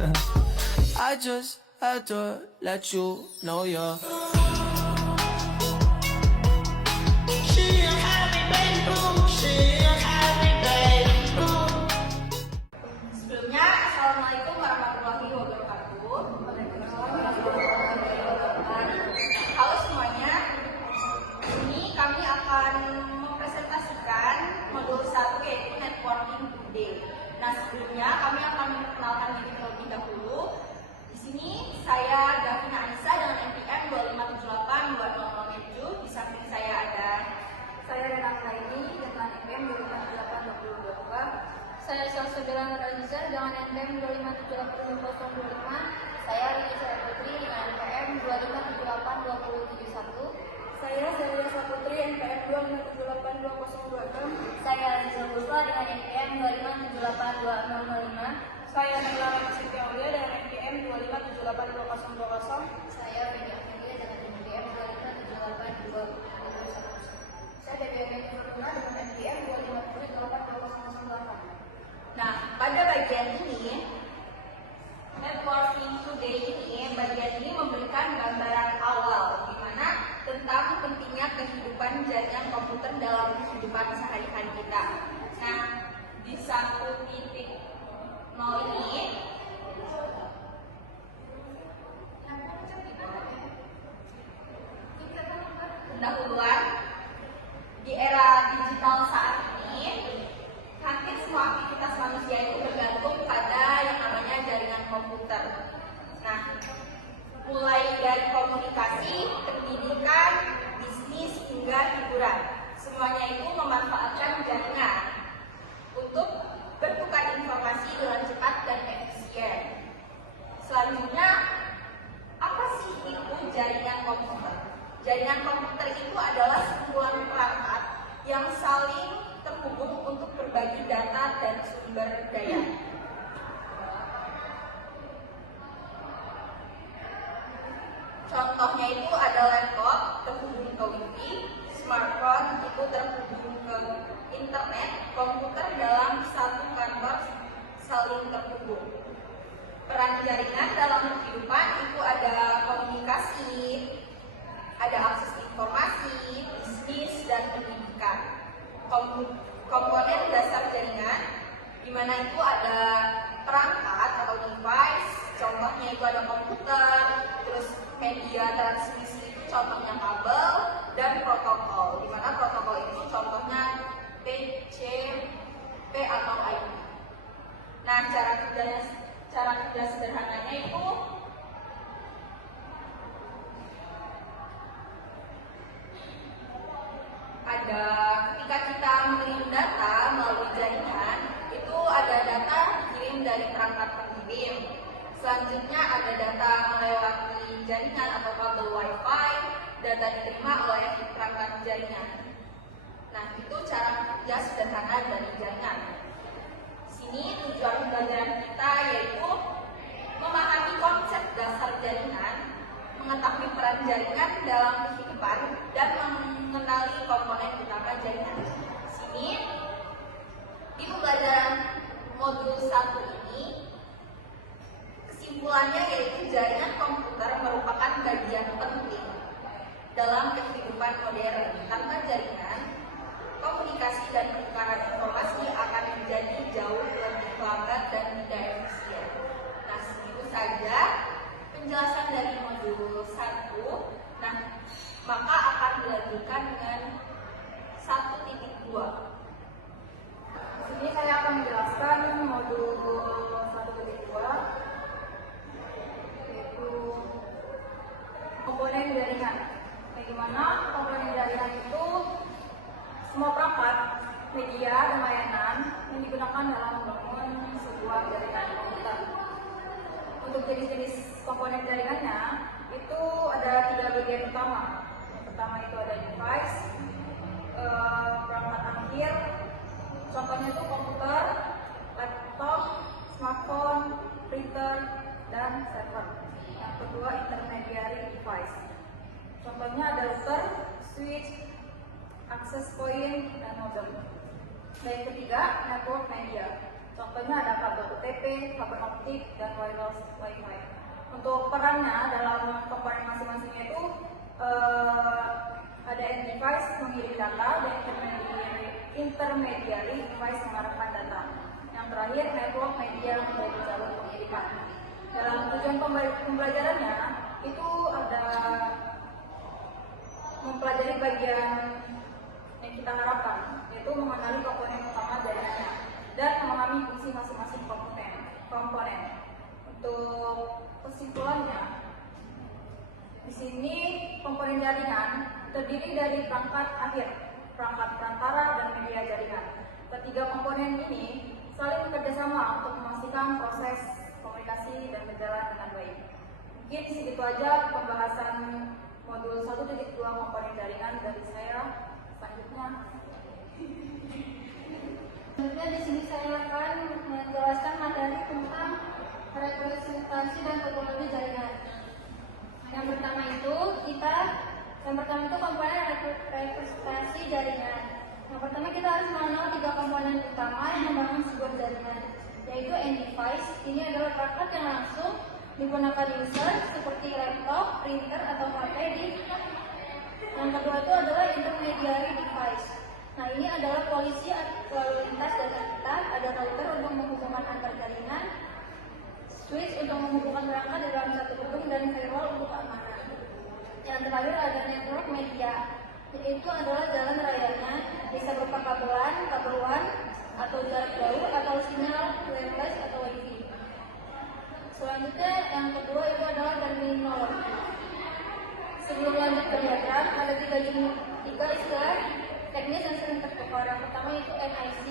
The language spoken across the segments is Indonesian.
I just had to let you know you're Sebelumnya, Assalamualaikum warahmatullahi wabarakatuh. Waalaikumsalam warahmatullahi wabarakatuh. Halo semuanya, di sini kami akan mempresentasikan modul 1 yaitu Networking Today. Nah, sebelumnya kami akan memperkenalkan diri terlebih dahulu. Di sini saya Davina Anissa dengan NPM 257820007. Di samping saya ada Renata ini dengan NPM 25822. Saya Salsabila Nuraliza dengan NPM 2578025. Saya Riki Saya Putri dengan NPM 2578271. Saya Zelia Saputri NPM 2578206. Saya Rizal Buswa dengan NPM 2578205. Saya Nela Ramsiti Aulia dengan NPM 2578220. Saya Vega Amelia dengan NPM 2578221. Saya Dewi Fortuna dengan NPM 2578208. Nah, pada bagian ini, Networking Today ini, bagian ini memberikan gambaran awal di mana tentang pentingnya kehidupan jaringan komputer dalam kehidupan sehari-hari kita. Nah, di 1.0 ini, pendahuluan di era digital saat ini, hampir semua aktivitas manusia itu bergantung pada yang namanya jaringan komputer. Nah, mulai dari komunikasi, pendidikan, bisnis, hingga hiburan. Semuanya itu memanfaatkan jaringan untuk bertukar informasi dengan cepat dan efisien. Selanjutnya, apa sih itu jaringan komputer? Jaringan komputer itu adalah sekumpulan perangkat yang saling terhubung untuk berbagi data dan sumber daya. Contohnya itu ada laptop terhubung ke wifi, smartphone itu terhubung ke internet, komputer dalam satu kantor saling terhubung. Peran jaringan dalam kehidupan itu ada komunikasi, ada akses informasi, bisnis, dan pendidikan. Komponen dasar jaringan, di mana itu ada perangkat atau device, contohnya itu ada komputer, terus media transmisi itu contohnya kabel, dan protokol, di mana protokol itu contohnya TCP atau IP. Nah, cara kerja sederhananya itu ada ketika kita mengirim data melalui jaringan, itu ada data dikirim dari perangkat pengirim. Selanjutnya ada data melewati jaringan atau kabel WiFi, data diterima oleh perangkat jaringan. Nah, itu cara kerja sederhana dari jaringan. Sini tujuan pembelajaran kita yaitu memahami konsep dasar jaringan, mengetahui peran jaringan dalam kehidupan, dan mengenali komponen utama jaringan. Sini di pembelajaran modul 1 ini, kesimpulannya yaitu jaringan komputer merupakan bagian penting dalam kehidupan modern. Tanpa jaringan, komunikasi dan pertukaran informasi akan menjadi jauh lebih lambat dan tidak efisien. Nah, segitu saja penjelasan dari modul 1. Nah, maka akan dilanjutkan dengan 1.2. Di sini saya akan menjelaskan modul 1.2 yaitu komponen jaringan. Bagaimana komponen jaringan itu semua perangkat, media, dan layanan yang digunakan dalam membangun sebuah jaringan komputer. Untuk jenis-jenis komponen jaringannya itu ada 3 bagian utama. Yang pertama itu ada device, perangkat akhir, contohnya itu komputer, laptop, smartphone, printer, dan server. Yang kedua intermediary device, contohnya ada router, switch, access point, dan modem. Dan yang ketiga network media, Contohnya ada kabel UTP, kabel optik, dan wireless Wi-Fi. Untuk perannya dalam komponen masing-masingnya itu ada end device mengirim data dan intermediary device mengarahkan data. Yang terakhir network media menjadi jalur pengiriman. Dalam tujuan pembelajarannya itu ada mempelajari bagian yang kita harapkan, yaitu mengenali komponen utama jaringannya dan memahami fungsi masing-masing komponen. Untuk kesimpulannya, di sini komponen jaringan terdiri dari perangkat akhir, perangkat perantara, dan media jaringan. Ketiga komponen ini saling bekerjasama untuk memastikan proses komunikasi dan berjalan dengan baik. Mungkin segitu aja pembahasan modul 1.2 komponen jaringan dari saya. Selanjutnya, di sini saya akan menjelaskan materi tentang representasi dan topologi jaringan. Yang pertama itu komponen representasi jaringan. Yang pertama kita harus mengenal 3 komponen utama yang membangun sebuah jaringan, yaitu end device. Ini adalah perangkat yang langsung digunakan user seperti laptop, printer, atau HP. Yang kedua itu adalah intermediary device. Nah, ini adalah polisi lalu lintas data kita. Ada router untuk menghubungkan antar jaringan, switch untuk menghubungkan perangkat di dalam satu gedung, dan firewall untuk keamanan. Yang terakhir ada network media, yaitu adalah jalan rayanya, bisa berupa kabelan, kabel WAN, atau jarak jauh, atau sinyal wireless atau wifi. Selanjutnya yang kedua itu adalah terminologi. Sebelum lanjut ke diagram, ada tiga istilah teknis yang sering tertukar. Yang pertama itu NIC.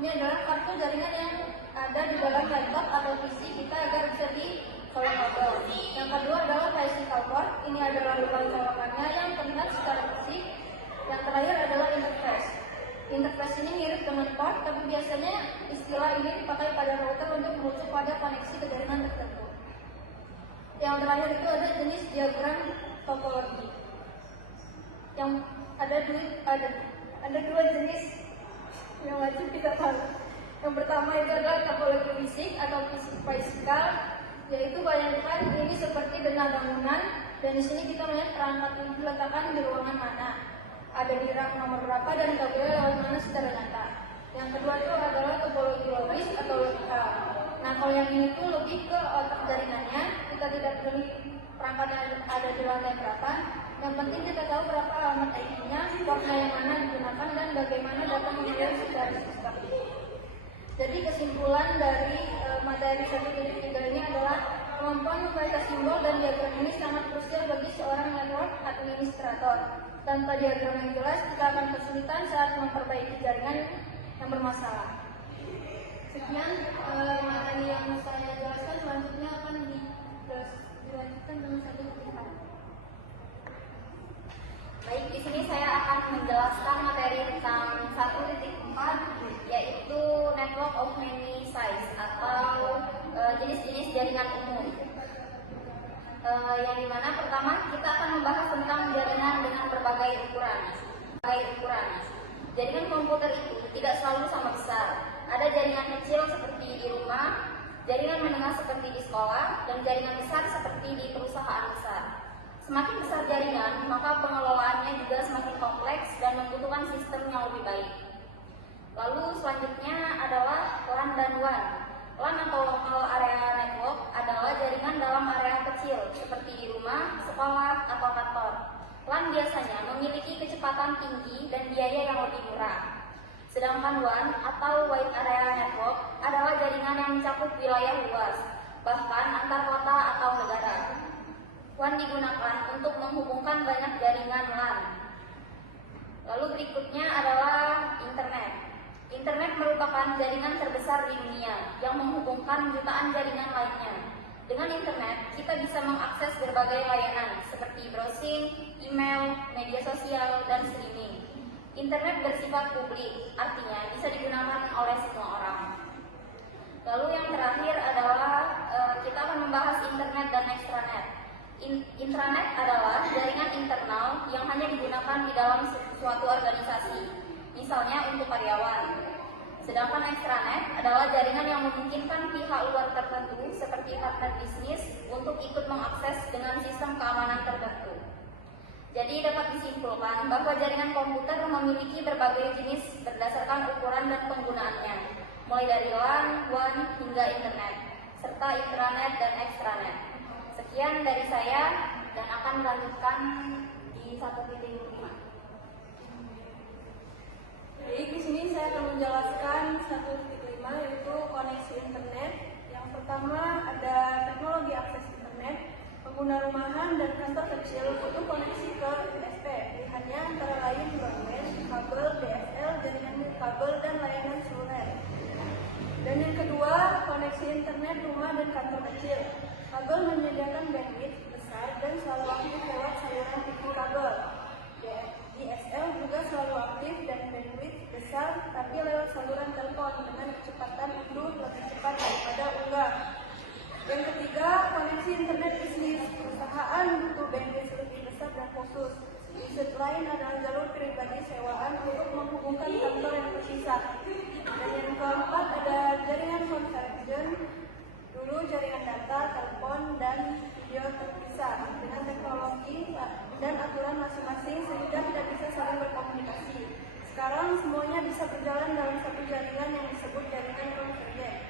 Ini adalah kartu jaringan yang ada di dalam laptop atau PC kita agar bisa dicolok kabel. Yang kedua adalah physical port. Ini adalah lubang colokannya yang terlihat secara fisik. Yang terakhir adalah interface. Interface ini mirip dengan port, tapi biasanya istilah ini dipakai pada router untuk merujuk pada koneksi ke jaringan tertentu. Yang terakhir itu ada jenis diagram topologi. Yang ada dua jenis yang wajib kita tahu. Yang pertama itu adalah topologi fisik atau fisikal, yaitu bayangkan ini seperti benda bangunan, dan di sini kita melihat perangkat ini diletakkan di ruangan mana, ada di rak nomor berapa, dan kabel lewat mana secara nyata. Yang kedua itu adalah topologi logis atau logikal. Nah, kalau yang ini tuh lebih ke otak jaringannya, kita tidak peduli perangkat yang ada di lantai berapa. Yang penting kita tahu berapa alamat IP-nya, portnya yang mana digunakan, dan bagaimana data mengalir secara sistem. Jadi kesimpulan dari materi 1.3 ini adalah kemampuan membaca simbol dan diagram ini sangat krusial bagi seorang network administrator. Tanpa diagram yang jelas, kita akan kesulitan saat memperbaiki jaringan yang bermasalah. Sekian materi yang saya jelaskan. Selanjutnya akan dilanjutkan dengan 1.4. Baik, di sini saya akan menjelaskan materi tentang 1.4, yaitu network of many size atau jenis-jenis jaringan umum. Yang dimana pertama kita akan membahas tentang jaringan dengan berbagai ukuran. Jaringan komputer itu tidak selalu sama besar. Ada jaringan kecil seperti di rumah, jaringan menengah seperti di sekolah, dan jaringan besar seperti di perusahaan besar. Semakin besar jaringan, maka pengelolaannya juga semakin kompleks dan membutuhkan sistem yang lebih baik. Lalu selanjutnya adalah LAN dan WAN. LAN atau local area network adalah jaringan dalam area kecil seperti di rumah, sekolah, atau kantor. LAN biasanya memiliki kecepatan tinggi dan biaya yang lebih murah. Sedangkan WAN atau wide area network adalah jaringan yang mencakup wilayah luas, bahkan antar kota atau negara. WAN digunakan untuk menghubungkan banyak jaringan LAN. Lalu berikutnya adalah internet. Internet merupakan jaringan terbesar di dunia yang menghubungkan jutaan jaringan lainnya. Dengan internet, kita bisa mengakses berbagai layanan seperti browsing, email, media sosial, dan streaming. Internet bersifat publik, artinya bisa digunakan oleh semua orang. Lalu yang terakhir adalah kita akan membahas internet dan extranet. Intranet adalah jaringan internal yang hanya digunakan di dalam suatu organisasi, misalnya untuk karyawan. Sedangkan extranet adalah jaringan yang memungkinkan pihak luar tertentu seperti partner bisnis untuk ikut mengakses dengan sistem keamanan tertentu. Jadi dapat disimpulkan bahwa jaringan komputer memiliki berbagai jenis berdasarkan ukuran dan penggunaannya, mulai dari LAN, WAN, hingga internet, serta intranet dan extranet. Sekian dari saya dan akan melanjutkan di 1.5. Baik, di sini saya akan menjelaskan 1.5 yaitu koneksi internet. Yang pertama ada teknologi akses internet. Pengguna rumahan dan kantor kecil butuh koneksi ke ISP. Pilihannya antara lain broadband, kabel, DSL, jaringan kabel, dan layanan seluler. Dan yang kedua, koneksi internet rumah dan kantor kecil. Kabel menyediakan bandwidth besar dan selalu aktif lewat saluran TV kabel. DSL juga selalu aktif dan bandwidth besar, tapi lewat saluran telepon dengan kecepatan unduh lebih cepat daripada unggah. Yang ketiga, koneksi internet bisnis. Perusahaan butuh bandwidth lebih besar dan khusus. Bisnis lain adalah jalur pribadi sewaan untuk menghubungkan kantor yang terpisah. Dan yang keempat ada jaringan convergence. Dulu jaringan data, telepon, dan video terpisah dengan teknologi dan aturan masing-masing sehingga tidak bisa saling berkomunikasi. Sekarang semuanya bisa berjalan dalam satu jaringan yang disebut jaringan convergence.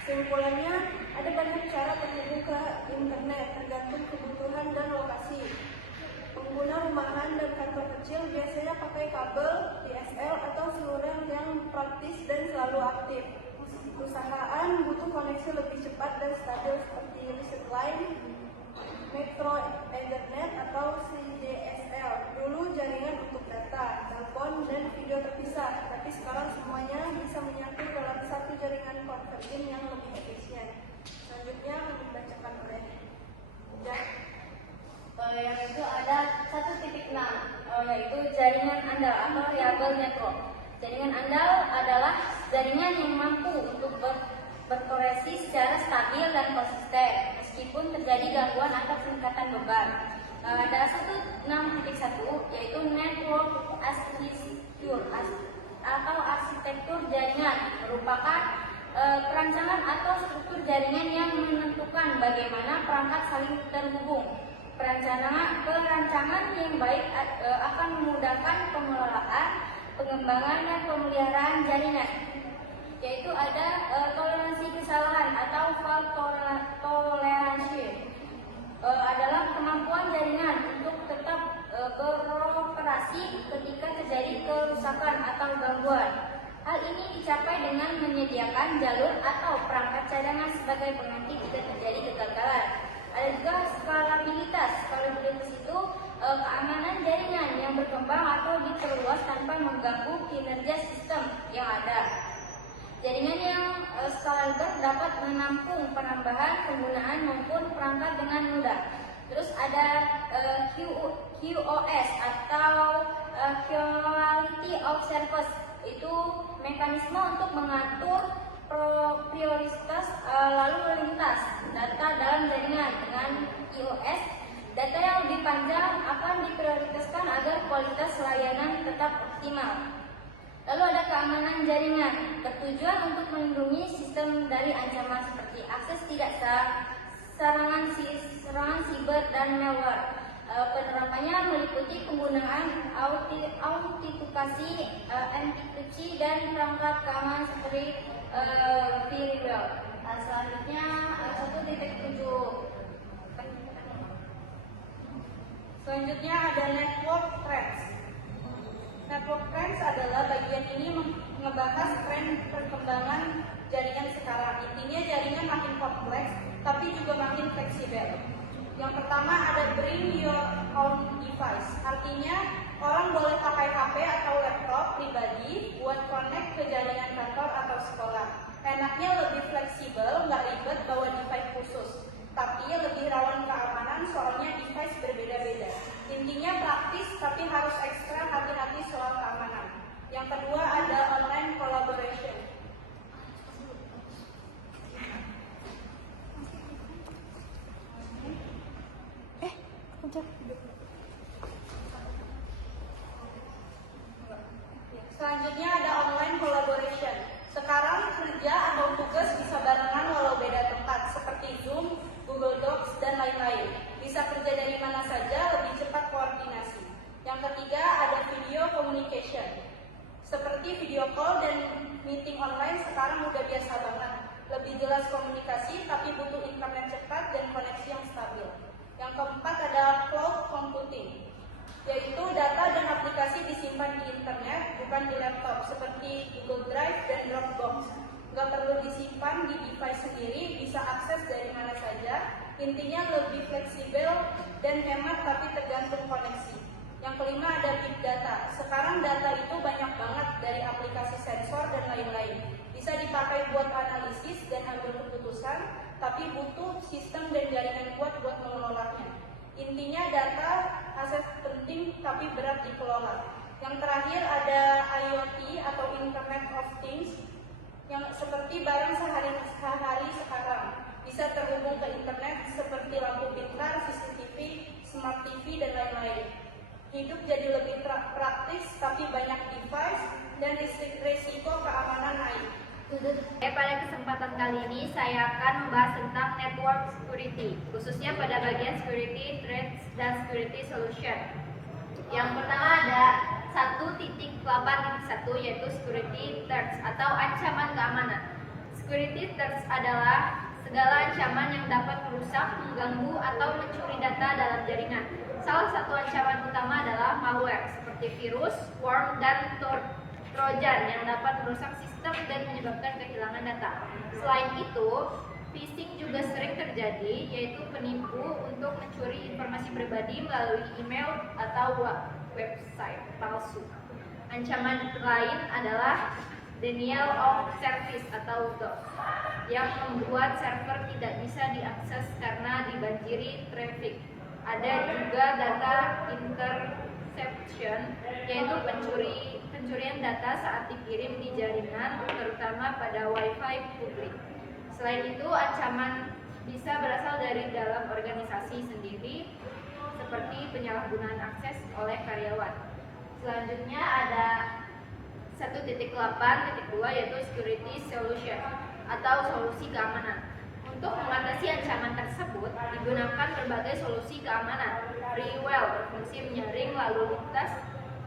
Kesimpulannya, ada banyak cara terhubung ke internet tergantung kebutuhan dan lokasi. Pengguna rumahan dan kantor kecil biasanya pakai kabel, DSL, atau seluler yang praktis dan selalu aktif. Perusahaan butuh koneksi lebih cepat dan stabil seperti Reset Line, Metro Ethernet, atau CDSL. Dulu jaringan untuk data, telepon, dan video terpisah, tapi sekarang semuanya bisa menyatu dalam satu jaringan convergence yang lebih efisien. Selanjutnya dibacakan oleh Jack. Yang itu ada 1.6, yaitu jaringan andal atau reliable network. Jaringan andal adalah jaringan yang mampu untuk berkoreksi secara stabil dan konsisten meskipun terjadi gangguan atau peningkatan beban. Ada 1.6.1 yaitu network architecture atau arsitektur jaringan, merupakan perancangan atau struktur jaringan yang menentukan bagaimana perangkat saling terhubung. Perancangan yang baik akan memudahkan pengelolaan, pengembangan, dan pemeliharaan jaringan. Yaitu ada toleransi kesalahan atau fault toleransi. Adalah kemampuan jaringan untuk tetap beroperasi ketika terjadi kerusakan atau gangguan. Hal ini dicapai dengan menyediakan jalur atau perangkat cadangan sebagai pengganti jika terjadi kegagalan. Ada juga skalabilitas. Skalabilitas itu keamanan jaringan yang berkembang atau diperluas tanpa mengganggu kinerja sistem yang ada. Jaringan yang skalable dapat menampung penambahan penggunaan maupun perangkat dengan mudah. Terus ada QoS atau Quality of Service. Itu mekanisme untuk mengatur prioritas lalu lintas data dalam jaringan. Dengan QoS, data yang lebih panjang akan diprioritaskan agar kualitas layanan tetap optimal. Lalu ada keamanan jaringan, bertujuan untuk melindungi sistem dari ancaman seperti akses tidak sah, serangan siber, dan malware. Penerapannya meliputi penggunaan autentikasi, enkripsi, dan perangkat keamanan seperti firewall. Selanjutnya 1.7. Selanjutnya ada network trends. Network trends adalah bagian ini ngebahas tren perkembangan jaringan sekarang. Intinya jaringan makin kompleks, tapi juga makin fleksibel. Yang pertama ada bring your own device. Artinya orang boleh pakai HP atau laptop pribadi buat connect ke jaringan kantor atau sekolah. Enaknya lebih fleksibel, nggak ribet bawa device khusus. Tapi lebih rawan keamanan soalnya device berbeda-beda. Intinya praktis tapi harus ekstra hati-hati soal keamanan. Yang kedua ada online collaboration. Selanjutnya ada online collaboration. Sekarang kerja atau tugas bisa barengan walau beda tempat, seperti Zoom, Google Docs, dan lain-lain. Bisa kerja dari mana saja, lebih cepat koordinasi. Yang ketiga, ada video communication. Seperti video call dan meeting online sekarang udah biasa banget. Lebih jelas komunikasi, tapi butuh internet cepat dan koneksi yang stabil. Yang keempat ada cloud computing, yaitu data dan aplikasi disimpan di internet, bukan di laptop, seperti Google Drive dan Dropbox. Nggak perlu disimpan di device sendiri, bisa akses dari mana saja. Intinya lebih fleksibel dan hemat, tapi tergantung koneksi. Yang kelima ada big data. Sekarang data itu banyak banget dari aplikasi sensor dan lain-lain. Bisa dipakai buat analisis dan ambil keputusan, tapi butuh sistem dan jaringan kuat buat mengelolanya. Intinya data aset penting tapi berat dikelola. Yang terakhir ada IoT atau Internet of Things, yang seperti barang sehari-hari sekarang. Bisa terhubung ke internet seperti lampu pintar, CCTV, Smart TV, dan lain-lain. Hidup jadi lebih praktis tapi banyak device dan risiko keamanan naik. Pada kesempatan kali ini saya akan membahas tentang network security, khususnya pada bagian security threats dan security solution. Yang pertama ada 1.8.1 yaitu security threats atau ancaman keamanan. Security threats adalah segala ancaman yang dapat merusak, mengganggu, atau mencuri data dalam jaringan. Salah satu ancaman utama adalah malware seperti virus, worm, dan trojan yang dapat merusak sistem dan menyebabkan kehilangan data. Selain itu, phishing juga sering terjadi, yaitu penipu untuk mencuri informasi pribadi melalui email atau website palsu. Ancaman lain adalah denial of service atau DOS yang membuat server tidak bisa diakses karena dibanjiri traffic. Ada juga data interception, yaitu pencurian data saat dikirim di jaringan, terutama pada Wi-Fi publik. Selain itu, ancaman bisa berasal dari dalam organisasi sendiri, seperti penyalahgunaan akses oleh karyawan. Selanjutnya ada 1.8.2 yaitu security solution atau solusi keamanan. Untuk mengatasi ancaman tersebut digunakan berbagai solusi keamanan. Freewell berfungsi menyaring lalu lintas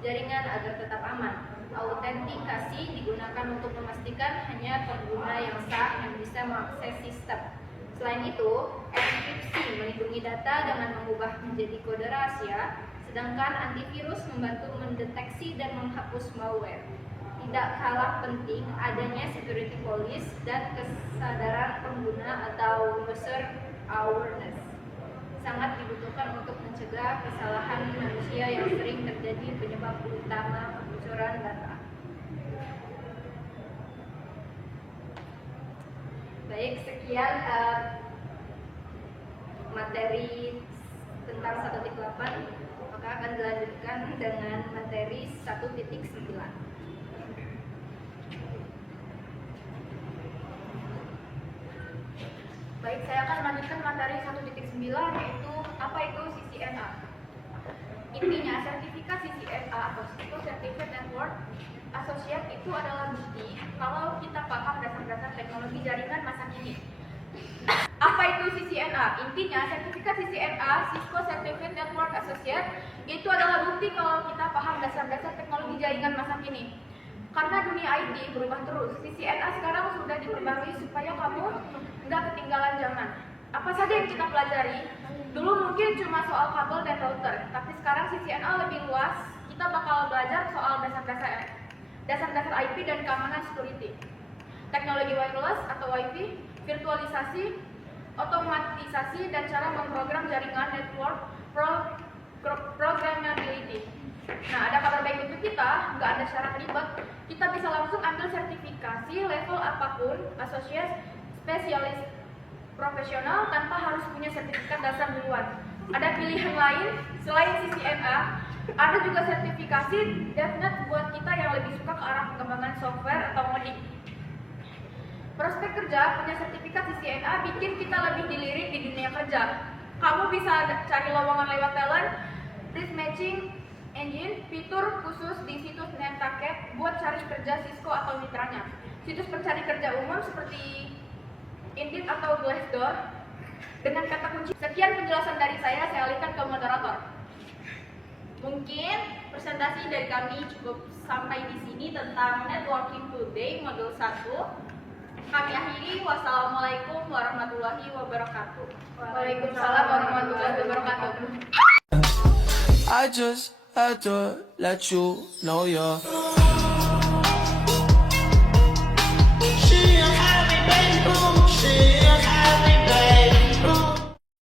jaringan agar tetap aman. Autentikasi digunakan untuk memastikan hanya pengguna yang sah yang bisa mengakses sistem. Selain itu, enkripsi melindungi data dengan mengubah menjadi kode rahasia, sedangkan antivirus membantu mendeteksi dan menghapus malware. Tidak kalah penting adanya security police dan kesadaran pengguna atau user awareness sangat dibutuhkan untuk mencegah kesalahan manusia yang sering terjadi penyebab utama kebocoran data. Baik, sekian materi tentang 1.8, maka akan dilanjutkan dengan materi 1.9. Baik, saya akan melanjutkan materi 1.9 yaitu apa itu CCNA. Intinya, sertifikat CCNA atau Cisco Certified Network Associate itu adalah bukti kalau kita paham dasar-dasar teknologi jaringan masa kini. Apa itu CCNA? Intinya, sertifikat CCNA, Cisco Certified Network Associate, itu adalah bukti kalau kita paham dasar-dasar teknologi jaringan masa kini. Karena dunia IT berubah terus, CCNA sekarang sudah diperbarui supaya kamu nggak ketinggalan zaman. Apa saja yang kita pelajari? Dulu mungkin cuma soal kabel dan router, tapi sekarang CCNA lebih luas. Kita bakal belajar soal dasar-dasar IP dan keamanan security, teknologi wireless atau Wi-Fi, virtualisasi, otomatisasi, dan cara memprogram jaringan network programmability. Nah, ada kabar baik untuk kita, nggak ada syarat ribet. Kita bisa langsung ambil sertifikasi level apapun, associate, spesialis, profesional, tanpa harus punya sertifikat dasar duluan. Ada pilihan lain selain CCNA, ada juga sertifikasi DevNet buat kita yang lebih suka ke arah pengembangan software atau modding. Prospek kerja punya sertifikat CCNA bikin kita lebih dilirik di dunia kerja. Kamu bisa cari lowongan lewat talent, risk matching, engine, fitur khusus di situs Nantucket buat cari kerja Cisco atau mitranya. situs pencari kerja umum seperti Indeed atau Glassdoor dengan kata kunci. Sekian penjelasan dari saya alihkan ke moderator. Mungkin presentasi dari kami cukup sampai di sini tentang Networking Today modul 1. Kami akhiri. Wassalamualaikum warahmatullahi wabarakatuh. Waalaikumsalam warahmatullahi wabarakatuh. I just had to let you know you're